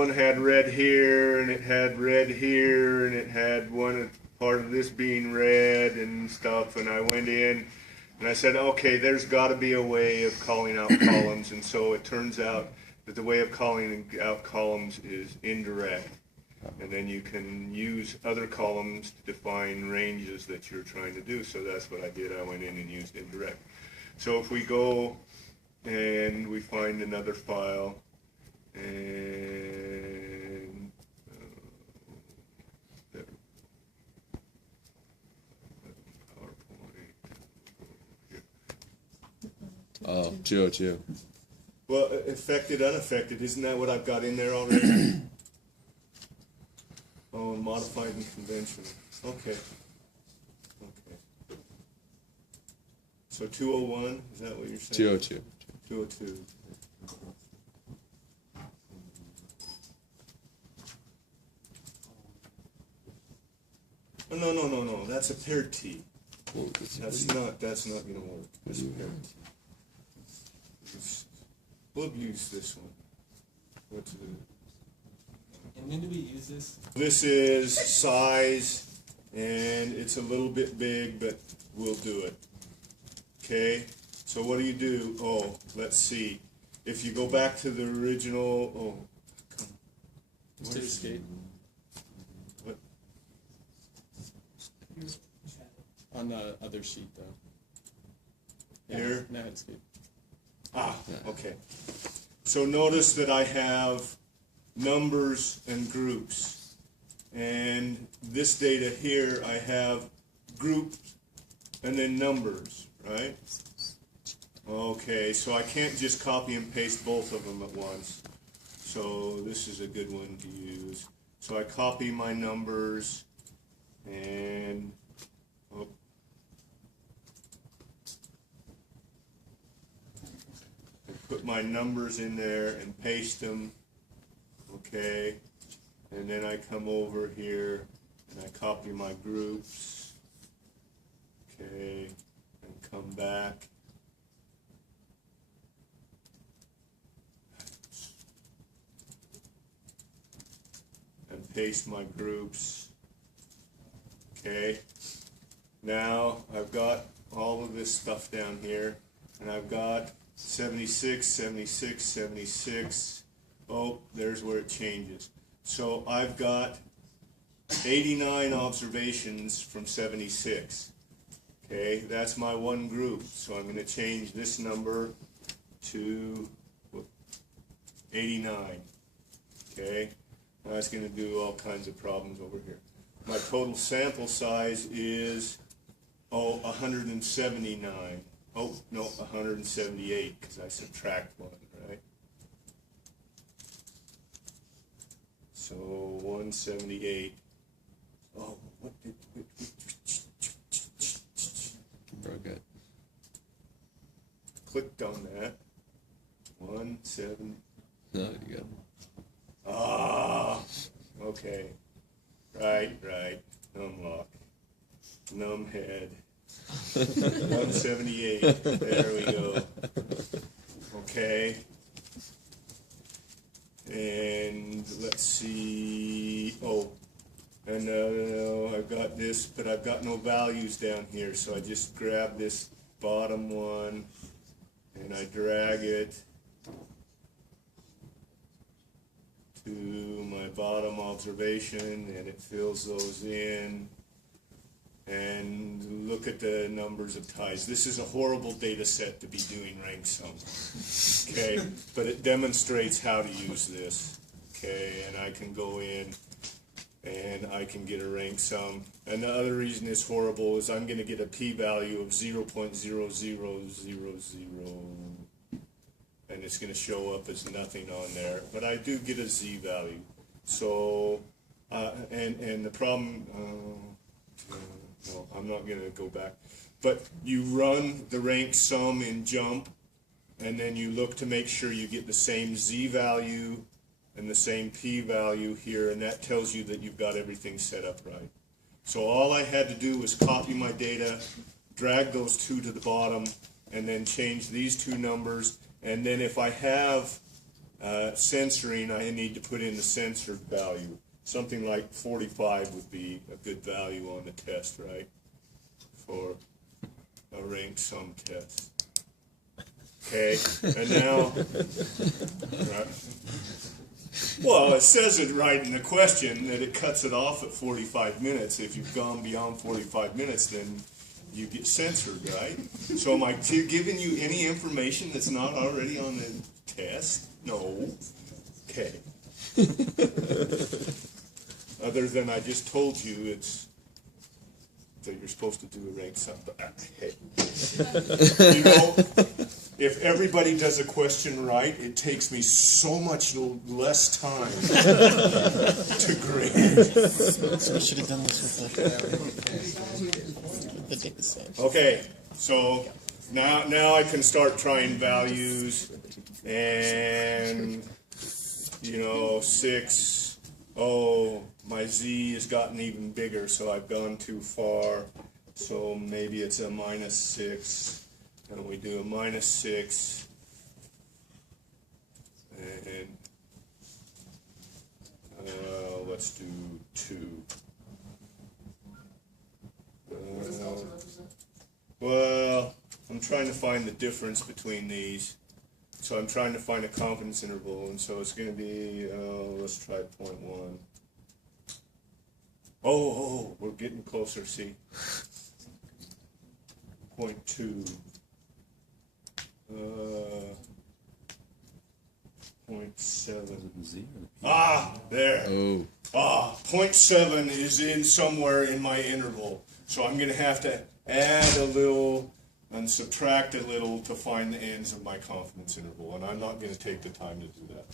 one had red here, and it had red here, and it had one part of this being red and stuff, and I went in and I said, okay, there's got to be a way of calling out columns, and so it turns out that the way of calling out columns is indirect, and then you can use other columns to define ranges that you're trying to do. So that's what I did. I went in and used indirect. So if we go and we find another file, and Oh, 202. well, affected, unaffected, isn't that what I've got in there already? Oh, modified and conventional. Okay. Okay. So 201, is that what you're saying? 202. 202. Oh, no. That's a paired T. That's not gonna work. That's a paired T. We'll use this one. What's the? And when do we use this? This is size, and it's a little bit big, but we'll do it. Okay, so what do you do? Oh, let's see. If you go back to the original, Just hit escape. What? On the other sheet, though. Here? Now hit escape. Okay. So notice that I have numbers and groups. And this data here, I have group and then numbers, right? Okay, so I can't just copy and paste both of them at once. So this is a good one to use. So I copy my numbers and put my numbers in there and paste them, okay, and then I come over here and I copy my groups, okay, and come back, and paste my groups, okay. Now I've got all of this stuff down here, and I've got 76, 76, 76. Oh, there's where it changes. So I've got 89 observations from 76. Okay, that's my one group. So I'm going to change this number to 89. Okay, now that's going to do all kinds of problems over here. My total sample size is 179. Oh, no, 178, because I subtract one, right? So 178. Oh, what did... Broke it. Clicked on that. 17. No, you go. Okay. Right. Numlock. Numhead. 178. There we go. Okay. And let's see. Oh, and I've got this, but I've got no values down here, so I just grab this bottom one and I drag it to my bottom observation, and it fills those in. And look at the numbers of ties. This is a horrible data set to be doing rank sum. Okay, but it demonstrates how to use this. Okay, and I can go in and I can get a rank sum. And the other reason it's horrible is I'm going to get a p-value of 0.0000, and it's going to show up as nothing on there. But I do get a z-value. So, and the problem. No, I'm not going to go back. But you run the rank sum in JMP, and then you look to make sure you get the same z-value and the same p-value here, and that tells you that you've got everything set up right. So all I had to do was copy my data, drag those two to the bottom, and then change these two numbers. And then if I have censoring, I need to put in the censored value. Something like 45 would be a good value on the test, right? For a rank sum test. Okay, and now, right. Well, it says it right in the question that it cuts it off at 45 minutes. If you've gone beyond 45 minutes, then you get censored, right? So am I giving you any information that's not already on the test? No. Okay. Other than I just told you it's that you're supposed to do a rank sum. But hey, you know, if everybody does a question right, it takes me so much less time to grade. So we should have done this with the data set. Okay, so now I can start trying values, and you know, 6. Oh, my z has gotten even bigger, so I've gone too far. So maybe it's a -6, and we do a -6, and let's do 2. Well, I'm trying to find the difference between these. So I'm trying to find a confidence interval, and so it's going to be, let's try 0.1. Oh, we're getting closer, see. 0.2. 0.7. Ah, there. Oh. 0.7 is in somewhere in my interval. So I'm going to have to add a little and subtract a little to find the ends of my confidence interval, and I'm not going to take the time to do that.